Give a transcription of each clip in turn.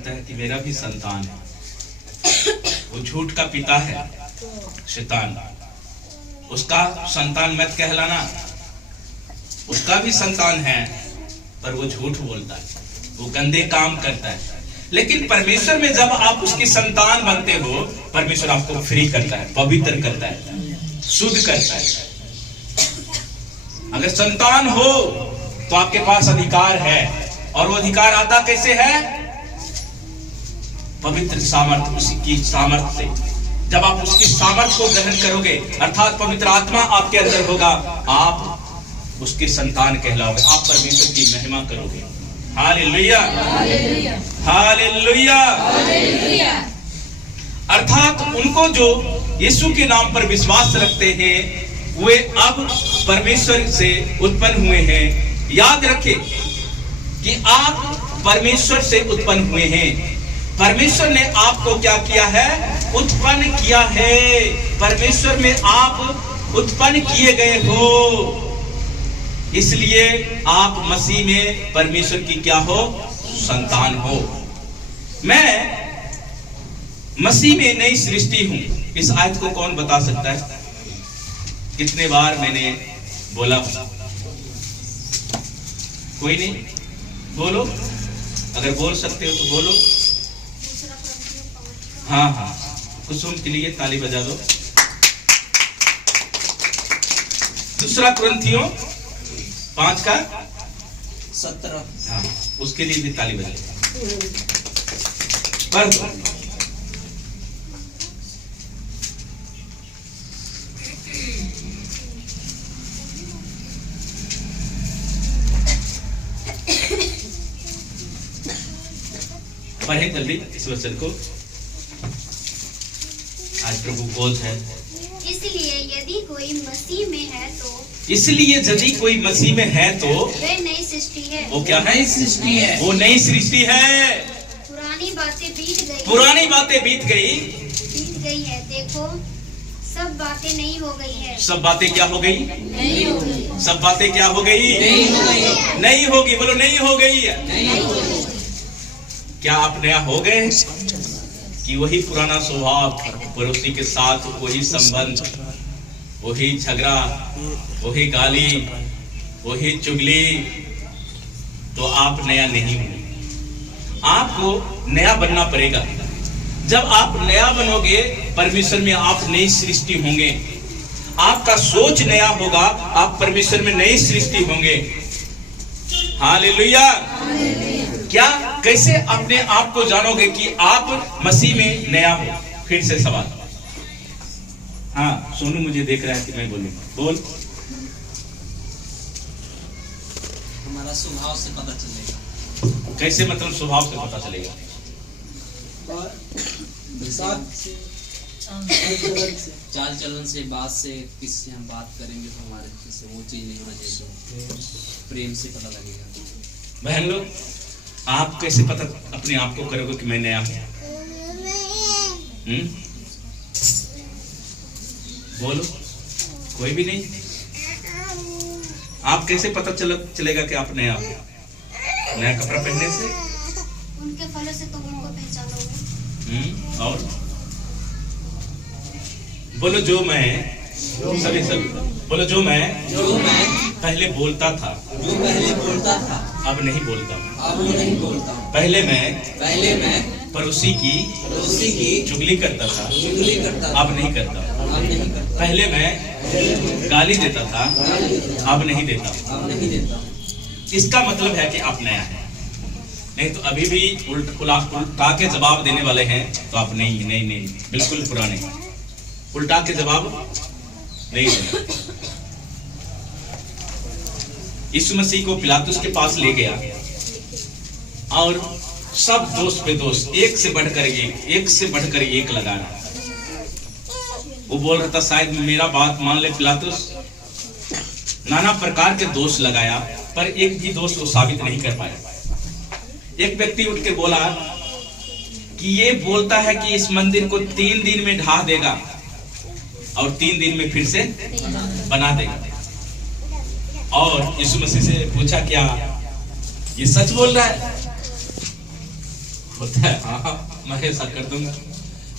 कहता है कि मेरा भी संतान है। वो झूठ का पिता है शैतान, उसका संतान मत कहलाना। उसका भी संतान है पर वो झूठ बोलता है, वो गंदे काम करता है। लेकिन परमेश्वर में जब आप उसकी संतान बनते हो, परमेश्वर आपको फ्री करता है, पवित्र करता है, शुद्ध करता है। अगर संतान हो तो आपके पास अधिकार है, और वो अधिकार आता कैसे है? पवित्र सामर्थ, उसकी सामर्थ से। जब आप उसकी सामर्थ को ग्रहण करोगे, अर्थात पवित्र आत्मा आपके अंदर होगा, आप उसके संतान कहलाओगे, आप परमेश्वर की महिमा करोगे। Hallelujah, hallelujah. अर्थात उनको जो यीशु के नाम पर विश्वास रखते हैं, वे अब परमेश्वर से उत्पन्न हुए हैं। याद रखें कि आप परमेश्वर से उत्पन्न हुए हैं। परमेश्वर ने आपको क्या किया है? उत्पन्न किया है। परमेश्वर में आप उत्पन्न किए गए हो, इसलिए आप मसीह में परमेश्वर की क्या हो? संतान हो। मैं मसीह में नई सृष्टि हूं। इस आयत को कौन बता सकता है? कितने बार मैंने बोला? कोई नहीं? बोलो, अगर बोल सकते हो तो बोलो। हाँ हाँ, कुसुम के लिए ताली बजा दो। दूसरा कुरिन्थियों 5:17, हाँ, उसके लिए भी ताली बजा। पढ़ दो। पढ़े जल्दी इस वचन को, आज प्रभु बोझ है। इसलिए यदि कोई मसीह में है तो, इसलिए यदि कोई मसीह में है तो वे नई सृष्टि है। वो क्या नई सृष्टि है? वो नई सृष्टि है। पुरानी बातें बीत गई, पुरानी बातें बीत गई है। देखो सब बातें नई हो गई है। सब बातें क्या हो गई? नहीं हो गई। सब बातें क्या हो गई? नहीं होगी। बोलो नहीं हो गई। क्या आप नया हो गए कि वही पुराना स्वभाव, पड़ोसी के साथ वही संबंध, वही झगड़ा, वही गाली, वही चुगली? तो आप नया नहीं हो। आपको नया बनना पड़ेगा। जब आप नया बनोगे, परमेश्वर में आप नई सृष्टि होंगे। आपका सोच नया होगा, आप परमेश्वर में नई सृष्टि होंगे। हालेलुया। क्या, कैसे अपने आप को जानोगे कि आप मसीह में नया हो? फिर से सवाल। हाँ, सोनू मुझे देख रहा है कि मैं बोलूं। बोल। हमारा स्वभाव से पता चलेगा। कैसे मतलब स्वभाव से पता चलेगा? चाल चलन से, बात से, किससे हम बात करेंगे तो हमारे से वो चीज नहीं होना चाहिए, तो प्रेम से पता लगेगा। बहन लोग, आप कैसे पता अपने आप को करोगे कि मैं नया हूं? बोलो, कोई भी नहीं? आप कैसे पता चलेगा कि आप नया हो? नया कपड़ा पहनने से? उनके फलों से तुम उनको पहचानोगे। और बोलो, जो मैं, सभी बोलो, जो मैं पहले बोलता था, अब नहीं बोलता। पहले मैं पड़ोसी की चुगली करता था, अब नहीं करता। पहले मैं गाली देता था, अब नहीं देता। इसका मतलब है कि आप नया है। नहीं तो अभी भी उल्टा के जवाब देने वाले हैं, तो आप नहीं, बिल्कुल पुराने। उल्टा के जवाब नहीं देना। यीशु मसीह को पिलातुस के पास ले गया और सब दोष पे दोष, एक से बढ़कर एक लगा रहा। वो बोल रहा था, शायद मेरा बात मान ले पिलातुस। नाना प्रकार के दोष लगाया, पर एक भी दोष वो साबित नहीं कर पाया। एक व्यक्ति उठ के बोला कि ये बोलता है कि इस मंदिर को 3 दिन में ढा देगा और 3 दिन में फिर से बना देगा। और यीशु मसीह से पूछा, क्या ये सच बोल रहा है? बोलता है हाँ मैं ऐसा कर दूंगा।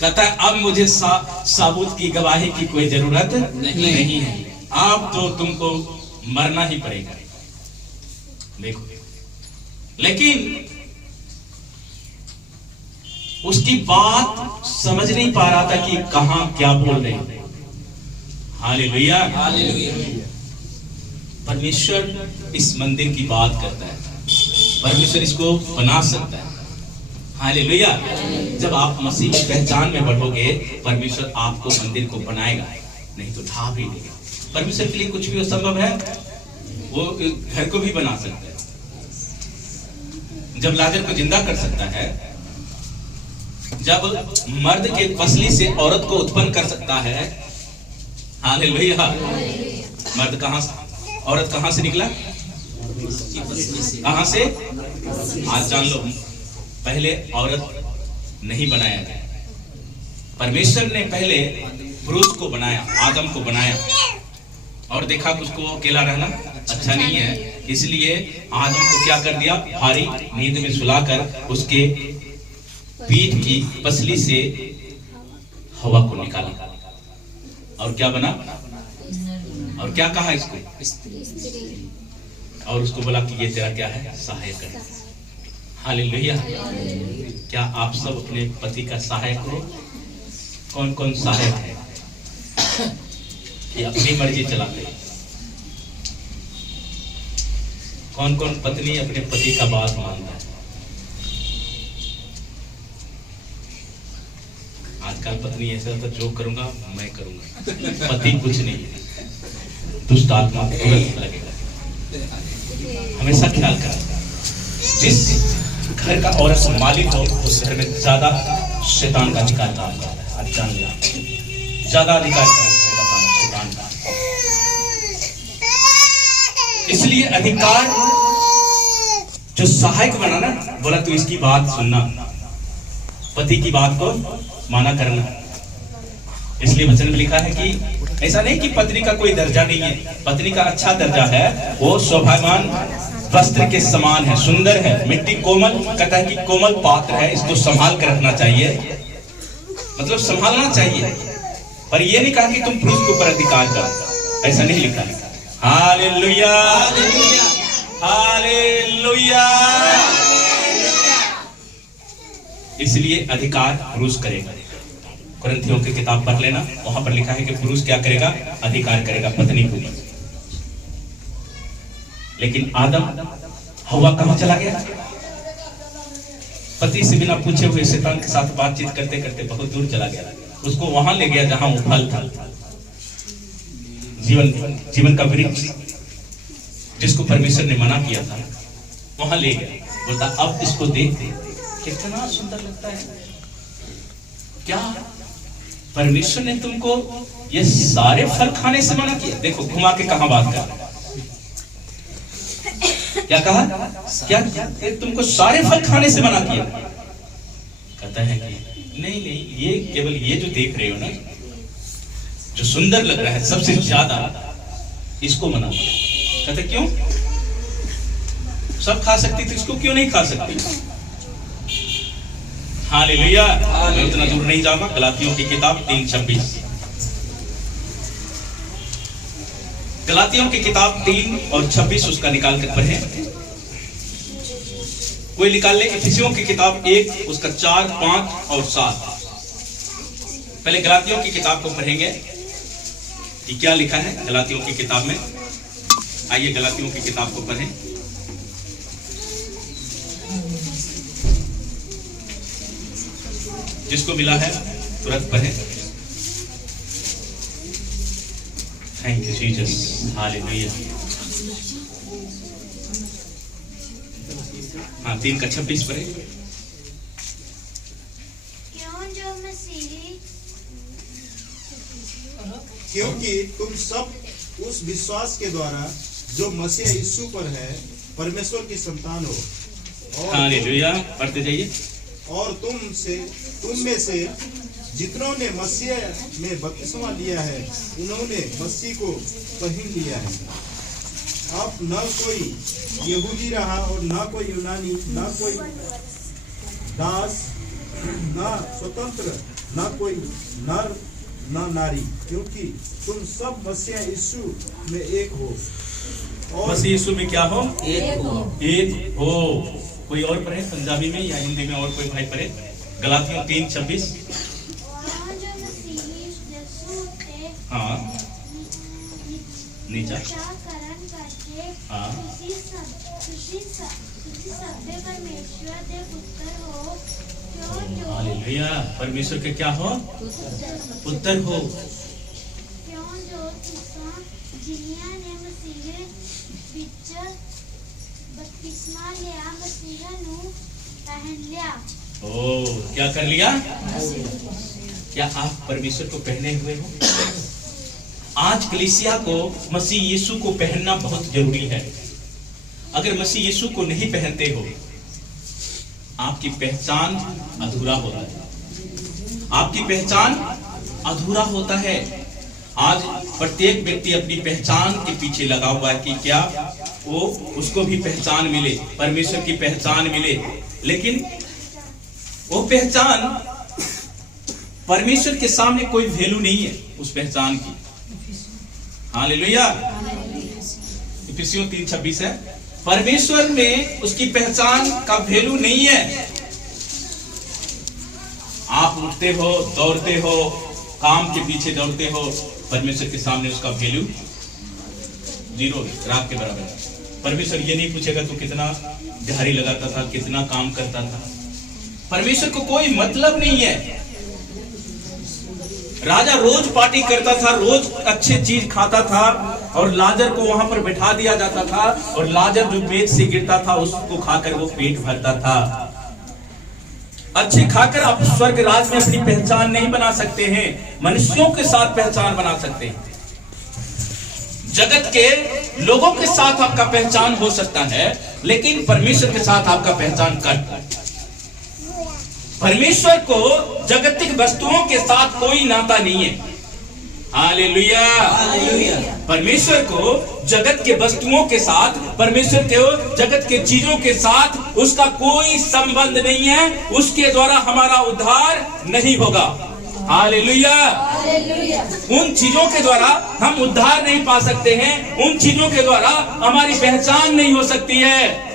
कहता है अब मुझे साबूत की गवाही की कोई जरूरत नहीं है, अब तो तुमको मरना ही पड़ेगा। देखो, लेकिन उसकी बात समझ नहीं पा रहा था कि कहां क्या बोल रहे हैं। हालेलुया, परमेश्वर इस मंदिर की बात करता है, परमेश्वर इसको बना सकता है। हालेलुया, जब आप मसीह की पहचान में बढ़ोगे परमेश्वर आपको मंदिर को बनाएगा, नहीं तो ढा भी देगा। परमेश्वर के लिए कुछ भी असंभव है, वो घर को भी बना सकता है। जब लाजर को जिंदा कर सकता है, जब मर्द के पसली से औरत को उत्पन्न कर सकता है। हालेलुया, मर्द कहां से, औरत कहां से निकला, कहां से? आज जान लो, पहले औरत नहीं बनाया गया, परमेश्वर ने पहले पुरुष को बनाया, आदम को बनाया, और देखा कि उसको अकेला रहना अच्छा नहीं है, इसलिए आदम को क्या कर दिया, भारी नींद में सुलाकर उसके पीठ की पसली से हवा को निकाला, और क्या बना, और क्या कहा इसको, और उसको बोला कि ये तेरा क्या है, सहायक है। हालेलुया, क्या आप सब अपने पति का सहायक हो? कौन कौन सहायक है कि अपनी मर्जी चलाते हैं? कौन कौन पत्नी अपने पति का बात मानता है? आजकल पत्नी ऐसा तो जो करूंगा मैं करूंगा, पति कुछ नहीं है, दुष्ट आत्मा तुरंत लगेगा। हमेशा ख्याल करें, जिस घर का औरत मालिक हो उस घर में ज्यादा शैतान का अधिकार काम करता है। आज जान लिया, ज्यादा अधिकार करेगा काम शैतान का। इसलिए अधिकार जो सहायक बना ना, बोला तू इसकी बात सुनना, पति की बात को माना करना। इसलिए वचन में लिखा है कि ऐसा नहीं कि पत्नी का कोई दर्जा नहीं है, पत्नी का अच्छा दर्जा है, वो शोभायमान वस्त्र के समान है, सुंदर है, मिट्टी कोमल, कहता है कि कोमल पात्र है, इसको संभाल कर रखना चाहिए, मतलब संभालना चाहिए। पर ये नहीं कहा कि तुम पुरुष के ऊपर अधिकार करो, ऐसा नहीं लिखा है। Hallelujah, hallelujah. इसलिए अधिकार पुरुष करेगा। कुरिन्थियों की किताब पढ़ लेना, वहां पर लिखा है कि पुरुष क्या करेगा, अधिकार करेगा पत्नी को। लेकिन आदम हवा कहां चला गया? पति से बिना पूछे हुए शैतान के साथ बातचीत करते करते बहुत दूर चला गया, उसको वहां ले गया जहां वो फल था, जीवन का वृक्ष जिसको परमेश्वर ने मना किया था, वहां ले गया। बोलता अब इसको देख, कितना सुंदर लगता है। क्या परमेश्वर ने तुमको ये सारे फल खाने से मना किया? देखो घुमा के कहां बात कर, क्या कहा, क्या तुमको सारे फल खाने से मना किया? कहता है कि नहीं नहीं, ये केवल ये जो देख रहे हो ना, जो सुंदर लग रहा है सबसे ज्यादा, इसको मना किया। कहते क्यों? सब खा सकती तो इसको क्यों नहीं खा सकती? हालेलुया। मैं उतना दूर नहीं जाऊंगा। गलातियों की किताब 3:26, गलातियों की किताब 3 और 26 उसका निकाल कर पढ़े। कोई निकाल ले इफिसियों की किताब 1 उसका 4, 5 और 7। पहले गलातियों की किताब को पढ़ेंगे कि क्या लिखा है गलातियों की किताब में। आइए गलातियों की किताब को पढ़ें। जिसको मिला है तुरंत पढ़ें। Thank you Jesus, hallelujah. हाँ 3:26 पढ़े। क्योंकि तुम सब उस विश्वास के द्वारा जो मसीह यीशु पर है परमेश्वर की संतान हो। हालेलुया, पढ़ते जाइए। और तुम में से जितनों ने मसीह में बपतिस्मा लिया है उन्होंने मसीह को पहन लिया है। अब न कोई यहूदी रहा और न कोई यूनानी, न कोई दास, ना स्वतंत्र, ना कोई नर ना नारी, क्योंकि तुम सब मसीह यीशु में एक हो। और मसीह यीशु में क्या हो? एक हो। एक हो। कोई और पढ़े पंजाबी में या हिंदी में? और कोई भाई पढ़े? गलातियों 3:26। जो मसीही यीशु ते हाँ नीचा। करण करके हाँ। किसी सभ्य परमेश्वर दे पुत्र हो, क्यों जो हालेलुया। परमेश्वर के क्या हो? पुत्र हो। क्यों जो तुसां जिन्हियां ने मसीह विच बपतिस्मा लिया, मसीह नू पहन लिया। ओ क्या कर लिया? क्या आप परमेश्वर को पहने हुए हो? आज कलीसिया को मसीह यीशु को पहनना बहुत जरूरी है। अगर मसीह यीशु को नहीं पहनते हो, आपकी पहचान अधूरा होता है। आपकी पहचान अधूरा होता है। आज प्रत्येक व्यक्ति अपनी पहचान के पीछे लगा हुआ है कि क्या वो उसको भी पहचान मिले, परमेश्वर की पहचान मिले। लेकिन वो पहचान परमेश्वर के सामने कोई वैल्यू नहीं है उस पहचान की। हालेलुया। इफिसियों 3:26 है, परमेश्वर में उसकी पहचान का वैल्यू नहीं है। आप उठते हो, दौड़ते हो, काम के पीछे दौड़ते हो, परमेश्वर के सामने उसका वैल्यू जीरो, राख के बराबर है। परमेश्वर ये नहीं पूछेगा तू कितना दिहाड़ी लगाता था, कितना काम करता था। परमेश्वर को कोई मतलब नहीं है। राजा रोज पार्टी करता था, रोज अच्छे चीज खाता था, और लाजर को वहां पर बैठा दिया जाता था, और लाजर जो पेट से गिरता था उसको खाकर वो पेट भरता था। अच्छे खाकर आप स्वर्ग राज में अपनी पहचान नहीं बना सकते हैं, मनुष्यों के साथ पहचान बना सकते हैं। जगत के लोगों के साथ आपका पहचान हो सकता है, लेकिन परमेश्वर के साथ आपका पहचान कर। परमेश्वर को जागतिक वस्तुओं के साथ कोई नाता नहीं है। हालेलुया। परमेश्वर को जगत के वस्तुओं के साथ, परमेश्वर के जगत के चीजों के साथ उसका कोई संबंध नहीं है। उसके द्वारा हमारा उद्धार नहीं होगा। हालेलुया। उन चीजों के द्वारा हम उद्धार नहीं पा सकते हैं। उन चीजों के द्वारा हमारी पहचान नहीं हो सकती है।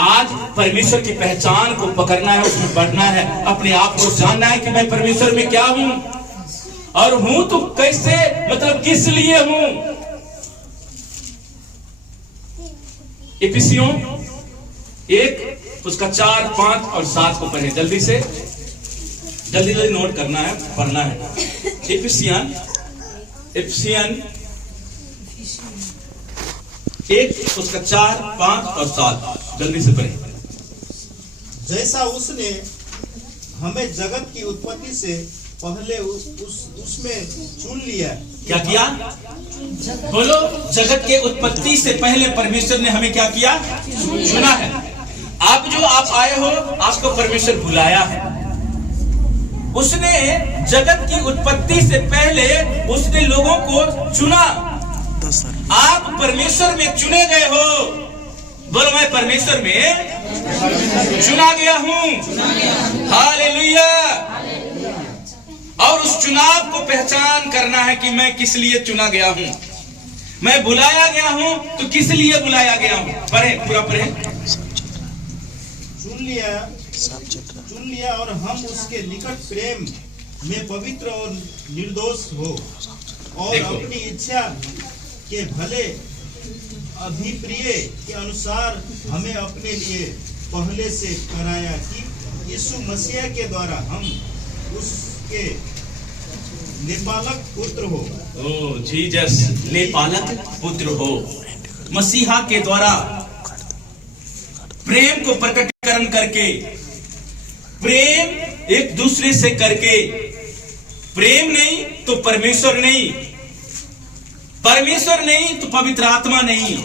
आज परमेश्वर की पहचान को पकड़ना है, उसमें बढ़ना है, अपने आप को जानना है कि मैं परमेश्वर में क्या हूं, और हूं तो कैसे, मतलब किस लिए हूं। इफिसियों 1 उसका 4, 5 और 7 को पढ़े जल्दी से, जल्दी जल्दी नोट करना है, पढ़ना है। इफिसियन 1 उसका 4, 5 और 7 जल्दी से पढ़े। जैसा उसने हमें जगत की उत्पत्ति से पहले उसमें चुन लिया। क्या किया? बोलो, जगत के उत्पत्ति से पहले परमेश्वर ने हमें क्या किया? चुना है। आप जो आप आए हो, आपको परमेश्वर बुलाया है। उसने जगत की उत्पत्ति से पहले उसने लोगों को चुना। आप परमेश्वर में चुने गए हो। बोलो, मैं परमेश्वर में चुना गया हूं। हालेलुया। और उस चुनाव को पहचान करना है कि मैं किस लिए चुना गया हूं। मैं बुलाया गया हूं तो किस लिए बुलाया गया हूं। पढ़े, पूरा पढ़े। चुन लिया और हम उसके निकट प्रेम में पवित्र और निर्दोष हो, और अपनी इच्छा के भले अभिप्रिय के अनुसार हमें अपने लिए पहले से कराया कि यीशु मसीह के द्वारा हम उसके नेपालक पुत्र हो। ओ जीसस, नेपालक पुत्र हो। मसीहा के द्वारा प्रेम को प्रकटीकरण करके, प्रेम एक दूसरे से करके, प्रेम नहीं तो परमेश्वर नहीं, परमेश्वर नहीं तो पवित्र आत्मा नहीं,